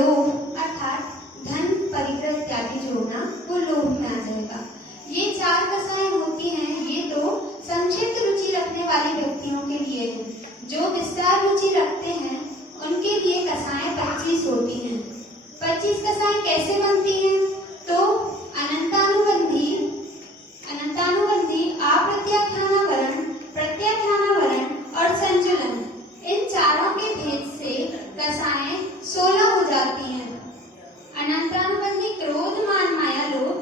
लोभ अर्थात धन, परिग्रह इत्यादि जोड़ना, वो लोभ में आ जाएगा। ये 4 कसाएं होती हैं, ये तो संक्षिप्त रुचि रखने वाले व्यक्तियों के लिए है। जो विस्तार रुचि रखते हैं उनके लिए कसाएं 25 होती हैं। 25 कसाएं कैसे बनती हैं? तो अनंतानुबंधी, अप्रत्याख्यानावरण, प्रत्याख्यानावरण और संचलन, इन चारों के भेद से कसाएं 16 हो जाती हैं। अनंतानुबंधी क्रोध, मान, माया, लोभ,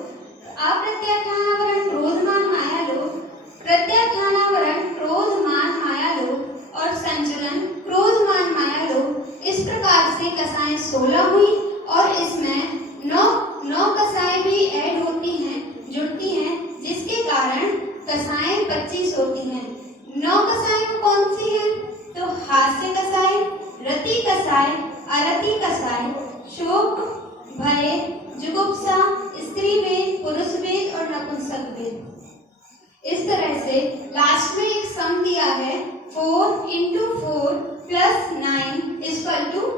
अप्रत्याख्यानावरण क्रोध, मान, माया, लोभ, प्रत्याख्यानावरण क्रोध, मान, माया, लोभ और संचलन क्रोध, मान, माया, लोभ। इस प्रकार से कसाएं 16 हुई और इसमें 9 कसाएं भी ऐड होती हैं, जुड़ती हैं, जिसके कारण कसाएं 25 होती हैं। 9 कसाएं कौन सी हैं? तो हास्य कसाएं, रति कसाएं, अरति कसाएं, शोक, भय, जुगुप्सा, स्त्री वेद, पुरुष वेद और नपुंसक वेद। इस तरह से लास्ट में एक सम दिया है 4 × 4 + 9 =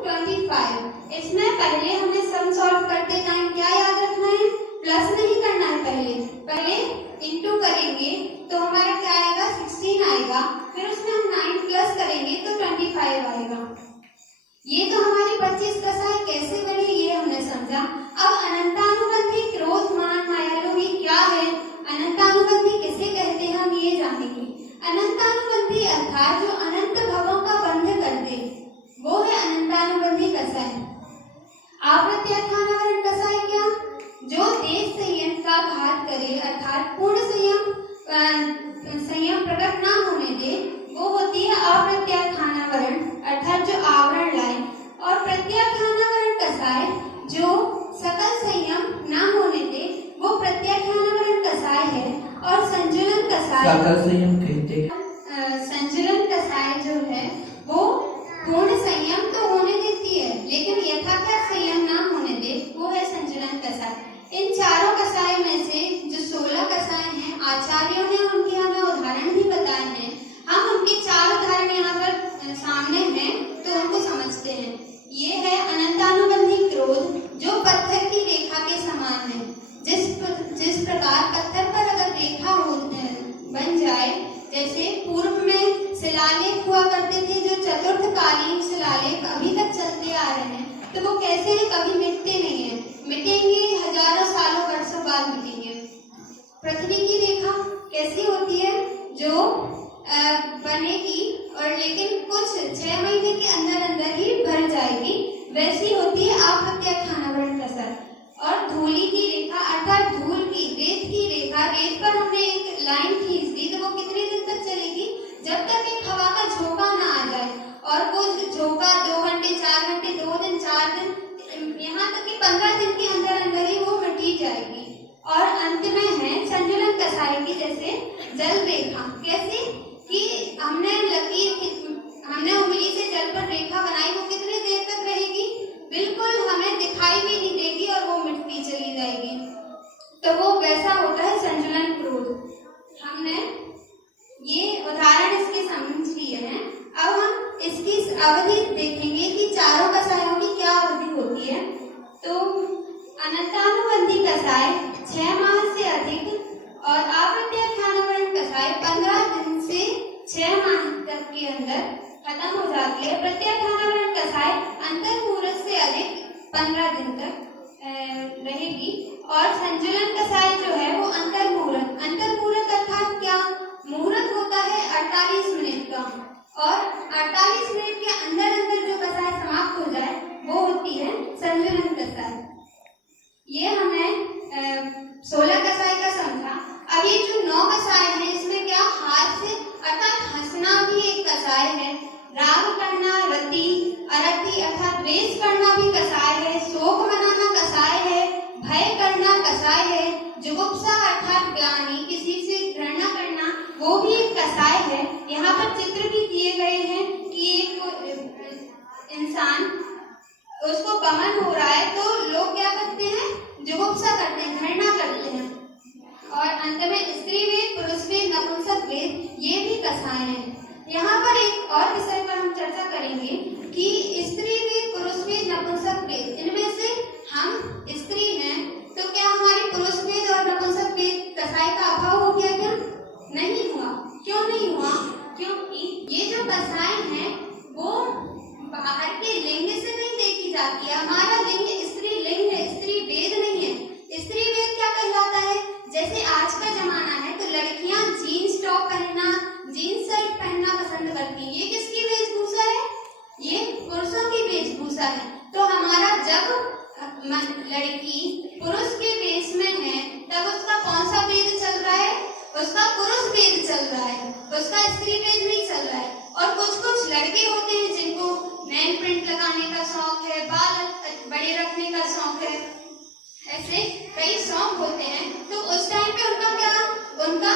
25। इसमें पहले हमें सम सॉल्व करते टाइम क्या याद रखना है? प्लस नहीं करना है, पहले इंटू करेंगे तो हमारा क्या आएगा? 16 आएगा। फिर उसमें हम 9 प्लस करेंगे तो 25 आएगा। ये तो हमारी 25 कसाएं कैसे बनी ये हमने समझा। अब अनंतानुबंधी क्रोध, मान, माया, लोभ ये क्या है? अनंतानुबंधी किसे कहते हैं हम ये जानेंगे। अनंतानुबंधी अर्थात जो अनंत भवों का बंध कर दे, वो है अनंतानुबंधी कसाएं। अप्रत्याख्यानावरण कसाएं क्या? जो देश संयम का घात करे अर्थात पूर्ण संयम प्रकट ना होने दे, वो होती है अप्रत्याख्यानावरण अर्थात जो आवरण लाए। और प्रत्याख्यानावरण कसाएं जो सकल संयम ना होने दे, वो प्रत्याख्यानावरण कसाएं है। और संचलन कसाएं, सकल संयम कहते हैं। संचलन कसाएं जो है वो पूर्ण संयम तो होने देती है, लेकिन यथार्थ संयम ना होने दे, वो है संचलन कसाएं। इन चारों कसाएं में से जो 16 कसाएं हैं, आचार्यों ने उनके हमें उदाहरण भी बताए हैं। हम उनके 4 उदाहरण यहाँ पर सामने हैं तो उनको समझते हैं। ये है अनंतानुबंधी क्रोध, जो पत्थर की रेखा के समान है। जिस प्रकार पत्थर पर अगर रेखा बन जाए, जैसे पूर्व में शिलालेख हुआ करते थे, जो चतुर्थकालीन शिलालेख अभी तक चलते आ रहे हैं, तो वो कैसे हैं? कभी मिटते नहीं है, मिटेंगे हजारों सालों वर्षों बाद मिटेंगे। पृथ्वी की रेखा कैसी होती है? जो बनेगी और लेकिन कुछ 6 महीने के अंदर ही भर जाएगी, वैसी होती है अप्रत्याख्यानावरण कसाएं। और धूली की रेखा अर्थात धूल की, रेत की रेखा, रेत पर हमने एक लाइन खींच दी तो वो कितने दिन तक चलेगी? जब तक एक हवा का झोंका ना आ जाए। और वो झोंका 2 घंटे, 4 घंटे, 2 दिन, 4 दिन, यहाँ तक कि 15 दिन के अंदर ही वो मिटी जाएगी। और अंत में है संचलन कसाएं की, जैसे जल रेखा। कैसे कि हमने उंगली से जल पर रेखा बनाई, वो कितनी देर तक रहेगी? बिल्कुल हमें दिखाई भी नहीं देगी और वो मिटती चली जाएगी। तो वो वैसा होता है संचलन क्रोध। हमने ये उदाहरण इसके समझ लिए हैं। अब हम इसकी अवधि देखेंगे कि चारों कसायों की क्या अवधि होती है। तो अनंतानुबंधी कसाएं 6 माह से अधिक और अप्रत्याख्यानावरण कसाएं 15 दिन से 6 माह तक के अंदर खत्म हो जाती है। प्रत्याख्यानावरण कसाएं अंतर्मुहूर्त से अधिक 15 दिन तक रहेगी। और संचलन कसाएं जो है वो अंतर्मुहूर्त अर्थात क्या? मुहूर्त होता है 48 मिनट का, और 48 मिनट के अंदर जो कसाएं समाप्त हो जाए वो होती है संचलन कसाएं। ये हमें 16 कसाएं का समझा। अब ये जो 9 कसाएं हैं, इसमें क्या? हास्य अर्थात हंसना भी एक कसाएं है। राग करना, रति, अरति अर्थात द्वेष करना भी कसाएं है। शोक मनाना कसाएं है। भय करना कसाएं है। जुगुप्सा अर्थात ग्लानि, किसी से घृणा करना, वो भी एक कसाएं है। यहाँ पर चित्र भी दिए गए हैं कि एक इंसान, उसको गमन हो रहा है तो लोग क्या करते हैं? जुगुप्सा करते हैं, घृणा करते हैं। और अंत में स्त्री वेद, पुरुष वेद, नपुंसक वेद, ये भी कसाएं हैं। यहाँ पर एक और विषय पर हम चर्चा करेंगे कि स्त्री वेद, पुरुष वेद, नपुंसक वेद, इनमें है वो बाहर के लिंग से नहीं देखी जाती है। हमारा लिंग स्त्री लिंग है, स्त्री वेद नहीं है। स्त्री वेद क्या कहलाता है? जैसे आज का जमाना है तो लड़कियां जीन्स टॉप पहनना, जीन्स शर्ट पहनना पसंद करती हैं। ये किसकी वेशभूषा है? ये पुरुषों की वेशभूषा है। तो हमारा जब लड़की पुरुष के वेश में है तब उसका कौन सा वेद चल रहा है? उसका पुरुष वेद चल रहा है, उसका स्त्री वेद नहीं चल रहा है। और कुछ कुछ लड़के होते हैं जिनको नेल प्रिंट लगाने का शौक है, बाल बड़े रखने का शौक है, ऐसे कई शौक होते हैं। तो उस टाइम पे उनका क्या, उनका